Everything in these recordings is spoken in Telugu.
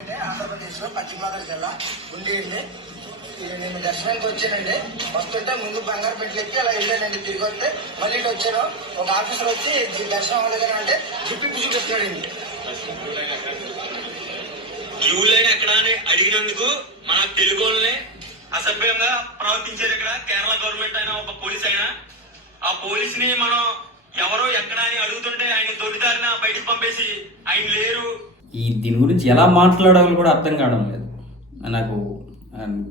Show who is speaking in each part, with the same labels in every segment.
Speaker 1: ఆంధ్రప్రదేశ్లో ఆంధ్రప్రదేశ్లో పశ్చిమ గోదావరి జిల్లా ఉండేయండి నేను దర్శనానికి వచ్చానండి. వస్తుంటే ముందు బంగారు పెట్టి ఎక్కి అలా వెళ్ళానండి. తిరిగి వస్తే మళ్ళీ ఇటు వచ్చాను. ఒక ఆఫీసర్ వచ్చి దర్శనం అవ్వలేదు అంటే చిప్పి పిచ్చి చెప్తాడండి
Speaker 2: క్యూ లైన్ ఎక్కడ అని అడిగినందుకు మన తెలుగు వాళ్ళని అసభ్యంగా ప్రవర్తించారు ఇక్కడ. కేరళ గవర్నమెంట్ అయినా ఒక పోలీస్ అయినా. ఆ పోలీస్ని మనం ఎవరో ఎక్కడ అని అడుగుతుంటే ఆయన దొరిదారిన బయటకు పంపేసి ఆయన లేరు.
Speaker 3: ఈ దీని గురించి ఎలా మాట్లాడాలో కూడా అర్థం కావడం లేదు. నాకు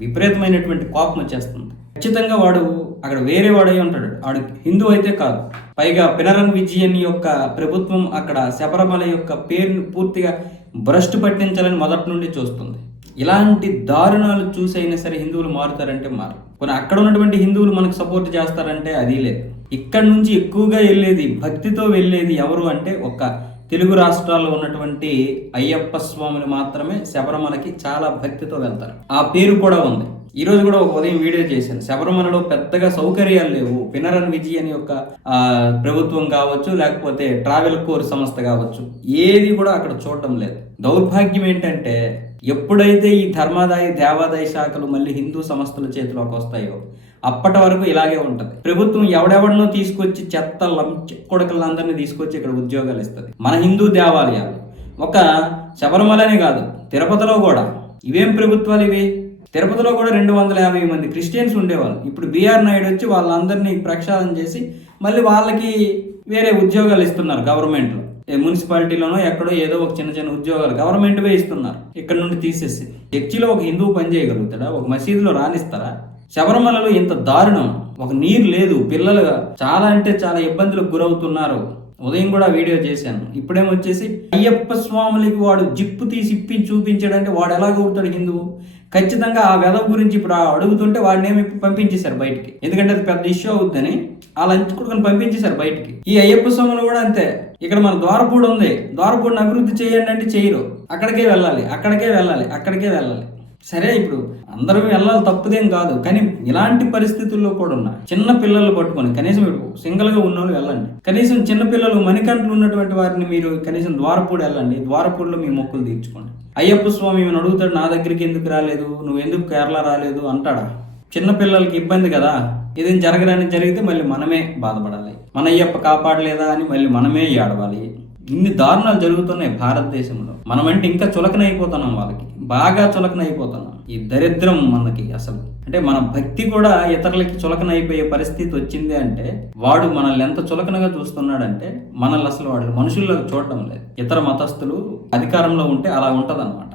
Speaker 3: విపరీతమైనటువంటి కోపం వచ్చేస్తుంది. ఖచ్చితంగా వాడు అక్కడ వేరే వాడై ఉంటాడు. వాడు హిందూ అయితే కాదు. పైగా పినరన్ విజయన్ యొక్క ప్రభుత్వం అక్కడ శబరిమల యొక్క పేరును పూర్తిగా భ్రష్టు పట్టించాలని మొదటి నుండి చూస్తుంది. ఇలాంటి దారుణాలు చూసి అయినా సరే హిందువులు మారుతారంటే మారు. కొన్ని అక్కడ ఉన్నటువంటి హిందువులు మనకు సపోర్ట్ చేస్తారంటే అది లేదు. ఇక్కడ నుంచి ఎక్కువగా వెళ్ళేది భక్తితో వెళ్ళేది ఎవరు అంటే ఒక తెలుగు రాష్ట్రాల్లో ఉన్నటువంటి అయ్యప్ప స్వాములు మాత్రమే శబరిమలకి చాలా భక్తితో వెళ్తారు. ఆ పేరు కూడా ఉంది. ఈరోజు కూడా ఒక ఉదయం వీడియో చేశాను. శబరిమలలో పెద్దగా సౌకర్యాలు లేవు. పినరన్ విజయ్ అని యొక్క ప్రభుత్వం కావచ్చు లేకపోతే ట్రావెల్ కోర్ సంస్థ కావచ్చు ఏది కూడా అక్కడ చూడటం లేదు. దౌర్భాగ్యం ఏంటంటే ఎప్పుడైతే ఈ ధర్మాదాయ దేవాదాయ శాఖలు మళ్ళీ హిందూ సంస్థల చేతిలోకి వస్తాయో అప్పటి వరకు ఇలాగే ఉంటుంది. ప్రభుత్వం ఎవడెవడనో తీసుకొచ్చి చెత్త లంచ కొడుకులందరినీ తీసుకొచ్చి ఇక్కడ ఉద్యోగాలు ఇస్తుంది. మన హిందూ దేవాలయాలు. ఒక శబరిమలనే కాదు తిరుపతిలో కూడా. ఇవేం ప్రభుత్వాలు ఇవి? తిరుపతిలో కూడా రెండు వందల యాభై మంది క్రిస్టియన్స్ ఉండేవాళ్ళు. ఇప్పుడు బీఆర్ నాయుడు వచ్చి వాళ్ళందరినీ ప్రక్షాళన చేసి మళ్ళీ వాళ్ళకి వేరే ఉద్యోగాలు ఇస్తున్నారు గవర్నమెంట్లో మున్సిపాలిటీలోనో ఎక్కడో ఏదో ఒక చిన్న చిన్న ఉద్యోగాలు గవర్నమెంట్వే ఇస్తున్నారు. ఇక్కడ నుండి తీసేసి. చర్చిలో ఒక హిందువు పని చేయగలుగుతాడా? ఒక మసీదులో రాణిస్తారా? శబరిమలలో ఇంత దారుణం. ఒక నీరు లేదు. పిల్లలు చాలా అంటే చాలా ఇబ్బందులకు గురవుతున్నారు. ఉదయం కూడా వీడియో చేశాను. ఇప్పుడేమొచ్చేసి అయ్యప్ప స్వాములకి వాడు జిప్పు తీసి ఇప్పి చూపించాడంటే వాడు ఎలా అవుతాడు హిందువు ఖచ్చితంగా ఆ వెధవ గురించి ఇప్పుడు అడుగుతుంటే వాడిని ఏమి పంపించేశారు బయటికి. ఎందుకంటే అది పెద్ద ఇష్యూ అవుద్దని ఆ లంచ్ కొడుకుని పంపించేశారు బయటికి. ఈ అయ్యప్ప స్వాములు కూడా అంతే. ఇక్కడ మన ద్వారపూడి ఉంది. ద్వారపూడిని అభివృద్ధి చేయండి అంటే చేయరు. అక్కడికే వెళ్ళాలి. అక్కడికే వెళ్ళాలి. అక్కడికే వెళ్ళాలి. సరే ఇప్పుడు అందరూ వెళ్ళాలి తప్పుదేం కాదు. కానీ ఇలాంటి పరిస్థితుల్లో కూడా ఉన్నాయి చిన్న పిల్లలు పట్టుకొని కనీసం ఇప్పుడు సింగిల్గా ఉన్నోళ్ళు వెళ్ళండి. కనీసం చిన్న పిల్లలు మణికంట్లు ఉన్నటువంటి వారిని మీరు కనీసం ద్వారపూడి వెళ్ళండి. ద్వారపూడిలో మీ మొక్కులు తీర్చుకోండి. అయ్యప్ప స్వామి ఈమెను అడుగుతాడు నా దగ్గరికి ఎందుకు రాలేదు? నువ్వు ఎందుకు కేరళ రాలేదు? అంటాడా. చిన్న పిల్లలకి ఇబ్బంది కదా. ఏదైనా జరగడానికి జరిగితే మళ్ళీ మనమే బాధపడాలి. మన అయ్యప్ప కాపాడలేదా అని మళ్ళీ మనమే ఏడవాలి. ఇన్ని దారుణాలు జరుగుతున్నాయి భారతదేశంలో. మనమంటే ఇంకా చులకన అయిపోతున్నాం వాళ్ళకి. బాగా చులకన అయిపోతున్నాం ఈ దరిద్రం మనకి అసలు. అంటే మన భక్తి కూడా ఇతరులకి చులకన అయిపోయే పరిస్థితి వచ్చింది అంటే వాడు మనల్ని ఎంత చులకనగా చూస్తున్నాడంటే మనల్ని అసలు వాడు మనుషుల్లో చూడటం లేదు. ఇతర మతస్థులు అధికారంలో ఉంటే అలా ఉంటదన్నమాట.